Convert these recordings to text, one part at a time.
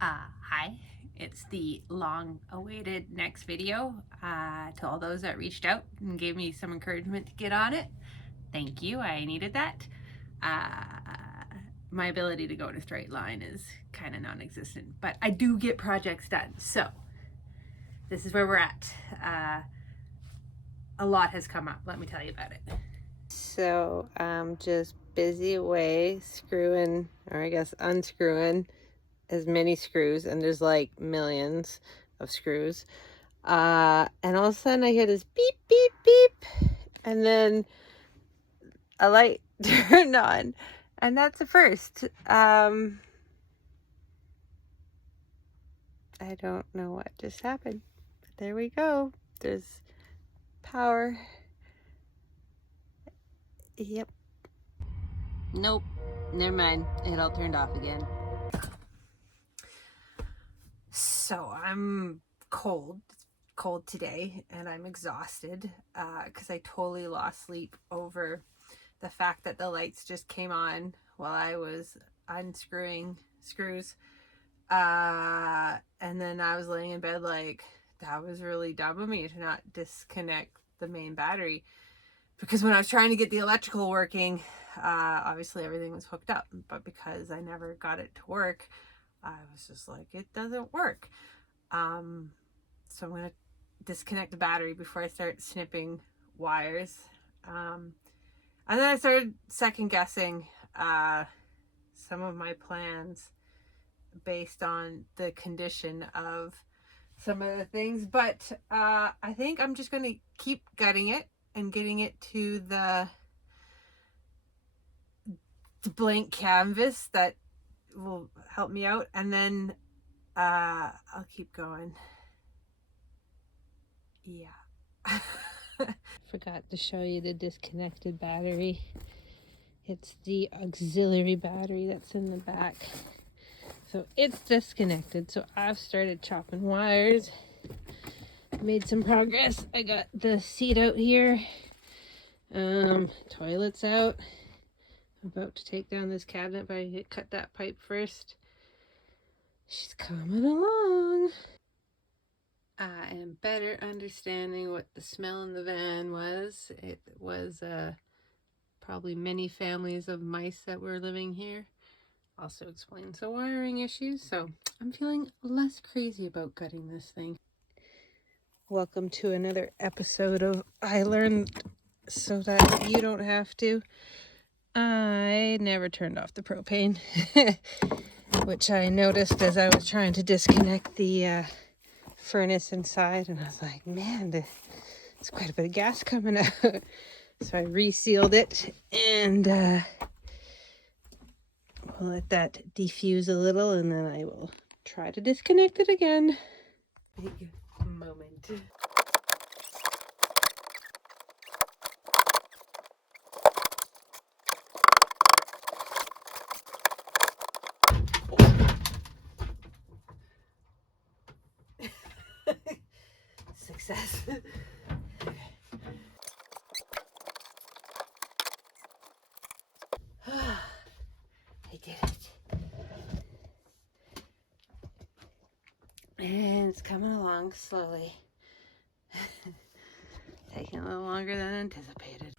Hi, it's the long-awaited next video. To all those that reached out and gave me some encouragement to get on it, thank you, I needed that. My ability to go in a straight line is kind of non-existent, but I do get projects done, so this is where we're at. A lot has come up, let me tell you about it. So I'm just busy away screwing, or I guess unscrewing as many screws, and there's like millions of screws, and all of a sudden I hear this beep beep beep, and then a light turned on, and that's the first. I don't know what just happened, but there we go. There's power. Yep. Nope, never mind, it all turned off again. So I'm cold today, and I'm exhausted because I totally lost sleep over the fact that the lights just came on while I was unscrewing screws, and then I was laying in bed like, that was really dumb of me to not disconnect the main battery, because when I was trying to get the electrical working, obviously everything was hooked up, but because I never got it to work, I was just like, it doesn't work. So I'm gonna disconnect the battery before I start snipping wires. And then I started second guessing some of my plans based on the condition of some of the things, but I think I'm just gonna keep gutting it and getting it to the blank canvas that will help me out, and then I'll keep going. Yeah. Forgot to show you the disconnected battery. It's the auxiliary battery that's in the back. So it's disconnected. So I've started chopping wires. Made some progress. I got the seat out here. Toilet's out. I'm about to take down this cabinet, but I cut that pipe first. She's coming along. I am better understanding what the smell in the van was. It was probably many families of mice that were living here. Also explains the wiring issues, so I'm feeling less crazy about gutting this thing. Welcome to another episode of I Learned So That You Don't Have to. I never turned off the propane, which I noticed as I was trying to disconnect the furnace inside, and I was like, man, there's quite a bit of gas coming out. So I resealed it, and we'll let that defuse a little, and then I will try to disconnect it again. Big moment. Success. I did it. And it's coming along slowly. Taking a little longer than anticipated.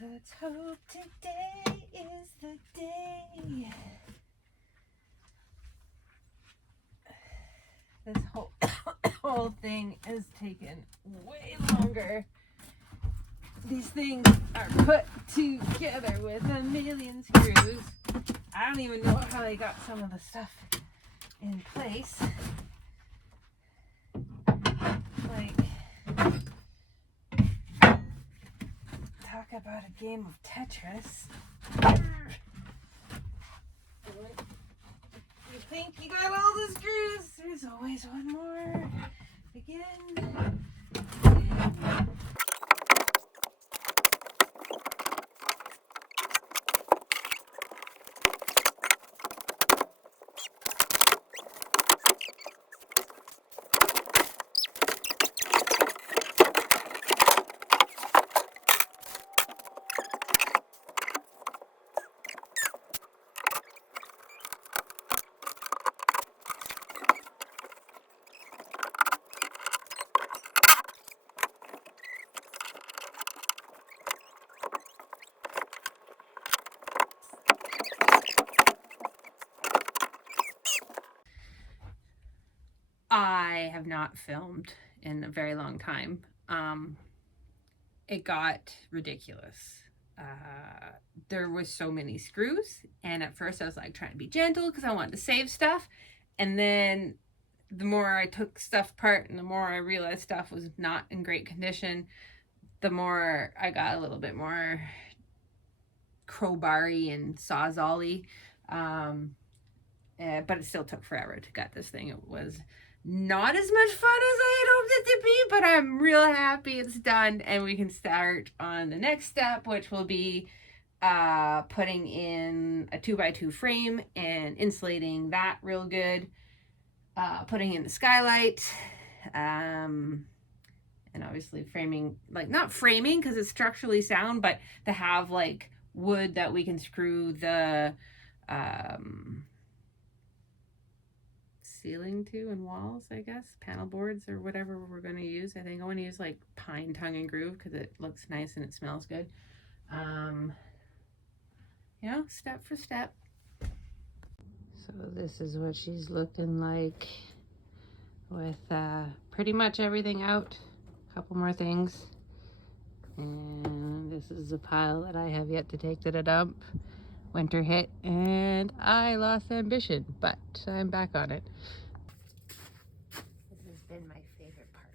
Let's hope today is the day. This whole thing is taking way longer. These things are put together with a million screws. I don't even know how they got some of the stuff in place. Like, talk about a game of Tetris. You think you got all the screws? There's always one more. Again. I have not filmed in a very long time. It got ridiculous. There was so many screws, and at first I was like trying to be gentle because I wanted to save stuff, and then the more I took stuff apart and the more I realized stuff was not in great condition, the more I got a little bit more crowbar-y and sawzall-y. But it still took forever to gut this thing. It was not as much fun as I had hoped it to be, but I'm real happy it's done, and we can start on the next step, which will be putting in a 2x2 frame and insulating that real good, putting in the skylight, and obviously framing, like not framing because it's structurally sound, but to have like wood that we can screw the ceiling to and walls, I guess, panel boards or whatever we're going to use. I think I want to use like pine tongue and groove because it looks nice and it smells good. You know, step for step. So this is what she's looking like with pretty much everything out. A couple more things. And this is a pile that I have yet to take to the dump. Winter hit and I lost ambition, but I'm back on it. This has been my favorite part.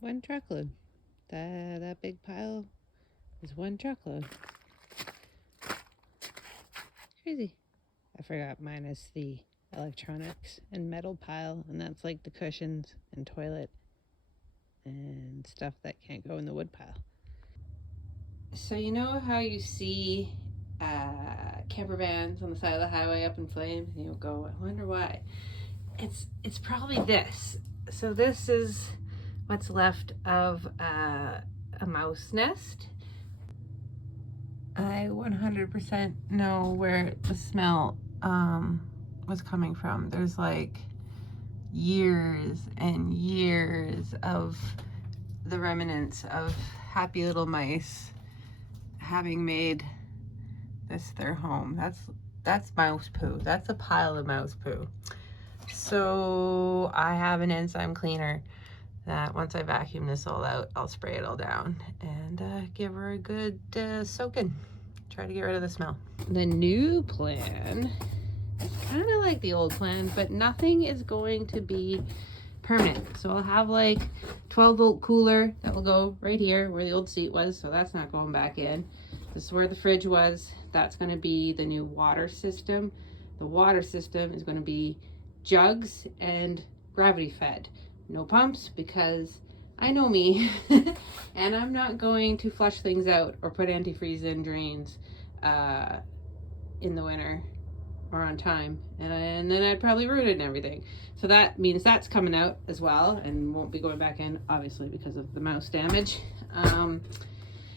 One truckload. That big pile is one truckload. Crazy. I forgot minus the electronics and metal pile, and that's like the cushions and toilet and stuff that can't go in the wood pile. So you know how you see camper vans on the side of the highway up in flames, and you'll go, I wonder why. It's probably this. So this is what's left of a mouse nest. I 100% know where the smell was coming from. There's like years and years of the remnants of happy little mice having made this their home. That's mouse poo. That's a pile of mouse poo. So I have an enzyme cleaner that once I vacuum this all out, I'll spray it all down and give her a good soaking. Try to get rid of the smell. The new plan is kind of like the old plan, but nothing is going to be permanent. So I'll have like 12-volt cooler that will go right here where the old seat was, so that's not going back in. This is where the fridge was. That's going to be the new water system. The water system is going to be jugs and gravity fed. No pumps, because I know me and I'm not going to flush things out or put antifreeze in drains in the winter or on time, and then I'd probably ruin it and everything. So that means that's coming out as well and won't be going back in, obviously, because of the mouse damage. And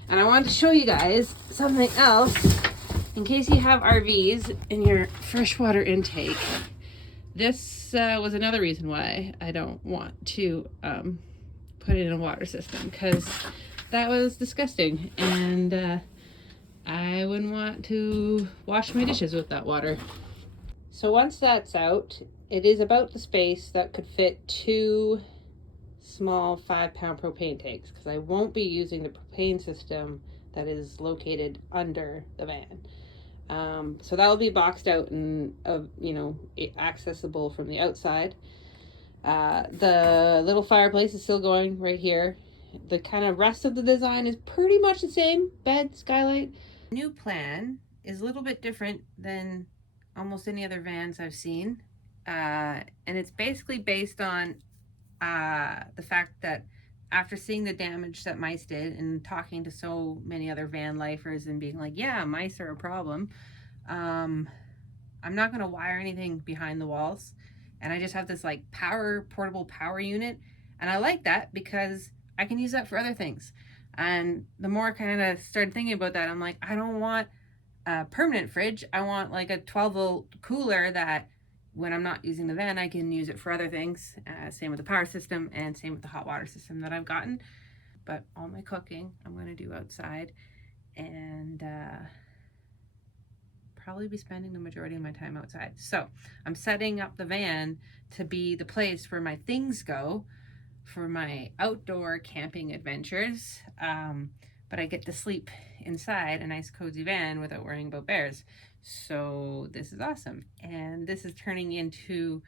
I wanted to show you guys something else in case you have RVs in your freshwater intake. This was another reason why I don't want to put it in a water system, because that was disgusting, and I wouldn't want to wash my dishes with that water. So once that's out, it is about the space that could fit 2 small 5-pound propane tanks, because I won't be using the propane system that is located under the van. So that will be boxed out and accessible from the outside. The little fireplace is still going right here. The kind of rest of the design is pretty much the same. Bed, skylight. New plan is a little bit different than almost any other vans I've seen. And it's basically based on the fact that after seeing the damage that mice did and talking to so many other van lifers and being like, yeah, mice are a problem, I'm not going to wire anything behind the walls. And I just have this like portable power unit. And I like that because I can use that for other things. And the more I kind of started thinking about that, I'm like, I don't want a permanent fridge. I want like a 12-volt cooler that when I'm not using the van, I can use it for other things. Same with the power system and same with the hot water system that I've gotten. But all my cooking I'm going to do outside, and probably be spending the majority of my time outside. So I'm setting up the van to be the place where my things go for my outdoor camping adventures. But I get to sleep inside a nice cozy van without worrying about bears. So this is awesome. And this is turning into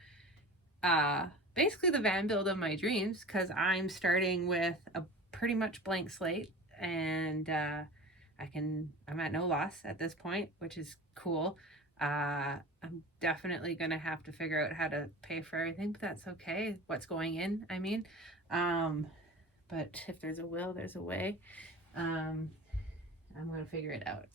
basically the van build of my dreams, because I'm starting with a pretty much blank slate, and I'm at no loss at this point, which is cool. I'm definitely gonna have to figure out how to pay for everything, but that's okay. What's going in, I mean. But if there's a will, there's a way. I'm gonna figure it out.